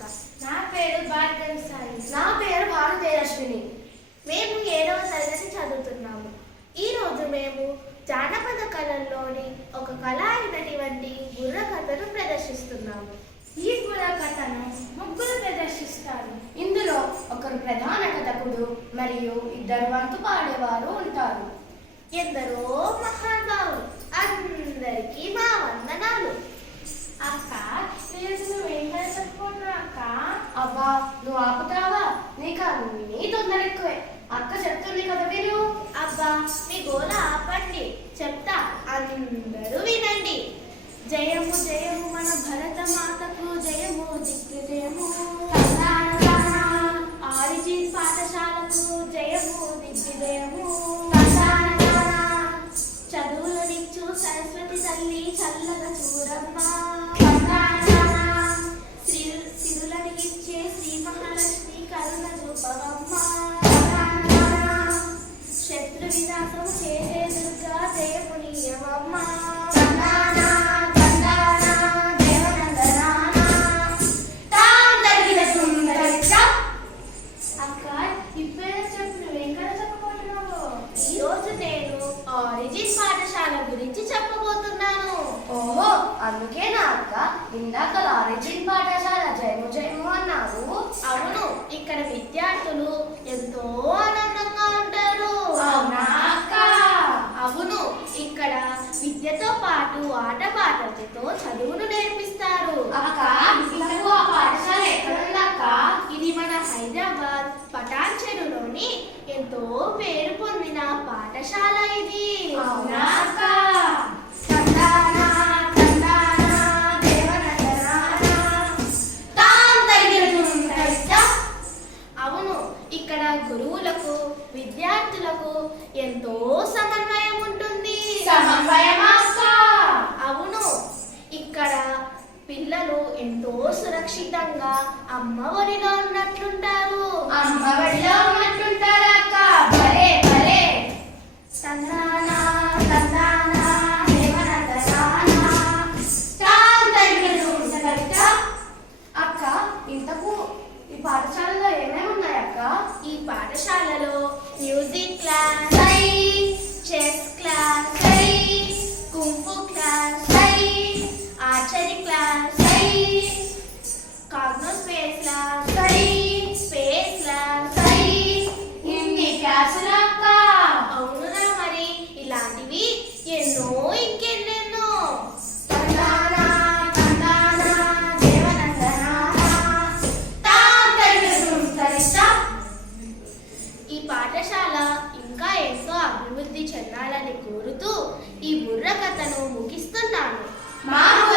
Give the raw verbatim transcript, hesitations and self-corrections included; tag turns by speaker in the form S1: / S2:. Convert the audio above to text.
S1: నా పేరు భార్గవి సాయి.
S2: నా పేరు భాను తేజస్విని.
S1: మేము ఏడవ తరగతి చదువుతున్నాము. ఈరోజు మేము జానపద కళల్లోని ఒక కళ అయినటువంటి బుర్రకథను ప్రదర్శిస్తున్నాము.
S2: ఈ బుర్రకథను ముగ్గురు ప్రదర్శిస్తారు. ఇందులో ఒకరు ప్రధాన కథకుడు మరియు ఇద్దరు వంతు పాడేవారు ఉంటారు.
S1: ఎందరో మహానుభావులు, అందరికీ మా వందనాలు.
S2: అక్క నువ్వేం చెప్పుకుంటున్నా అక్క? అబ్బా నువ్వు ఆపుతావా? నీకు అన్నీ తొందర ఎక్కువే. అక్క చెప్తుంది కదా విను.
S1: అబ్బా మీ గోల ఆపండి, చెప్తా, అందరూ వినండి. జయము జయము మన భరత మాతకు జయము, దిగ్విజయము. ఆరిజిన్ పాఠశాలకు జయము, దిగ్విజయము. చదువులనిచ్చు సరస్వతి తల్లి చల్లగా చూడమ్మా. సిరులనిచ్చే శ్రీ మహాలక్ష్మి కరుణ చూపవమ్మా. శత్రు వినాశం చేసే దుర్గా జయమునియమమ్మా. అక్క ఇప్పుడే చెప్పు, నువ్వేం కదా చెప్పబోతున్నావు? ఈరోజు నేను ఆరిజిన్ పాఠశాల గురించి చెప్పబోతున్నాను.
S2: ఓహో అందుకేనా అక్క ఇందాక ఆరిజిన్ పాఠశాల జయము జయము అన్నావు?
S1: అవును, ఇక్కడ విద్యార్థులు ఎంతో ఆనందంగా ఉంటారు.
S2: అవునా అక్క?
S1: అవును, ఇక్కడ విద్యతో పాటు ఆటపాటలతో చదువును నేర్పిస్తారు.
S2: అక్క ఇంతకు ఆ పాఠశాల ఎక్కడుందక్క?
S1: ఇది మన హైదరాబాద్ పటాన్ చెరువులోని ఎంతో పేరు పొందిన పాఠశాల ఇది.
S2: అవునా అక్క?
S1: అవును, ఇక్కడ గురువులకు విద్యార్థులకు ఎంతో సమన్వయం ఉంటుంది.
S2: సమన్వయమా అక్క?
S1: అవును, ఇక్కడ పిల్లలు ఎంతో సురక్షితంగా అమ్మ ఒడిలో ఉన్నట్లుంటారు.
S2: అమ్మ ఒడిలో ఉన్నట్లుంటారా అక్క? భలే భలే.
S1: తందానా
S2: అక్క ఇంతకు ఈ పాఠశాలలో ఏమేమి ఉన్నాయక్క?
S1: ఈ పాఠశాలలో music class, chess class, kung fu class, archery class, కాగ్నో స్పేస్ క్లాస్, స్పేస్ క్లాస్.
S2: ఇన్ని క్లాసులు అక్క?
S1: అవునురా, మరి ఇలాంటివి ఎన్నో ఇంకెన్నెన్నో. ఈ పాఠశాల ఇంకా ఎంతో అభివృద్ధి చెందాలని కోరుతూ ఈ బుర్రకథను ముగిస్తున్నాను.
S2: మా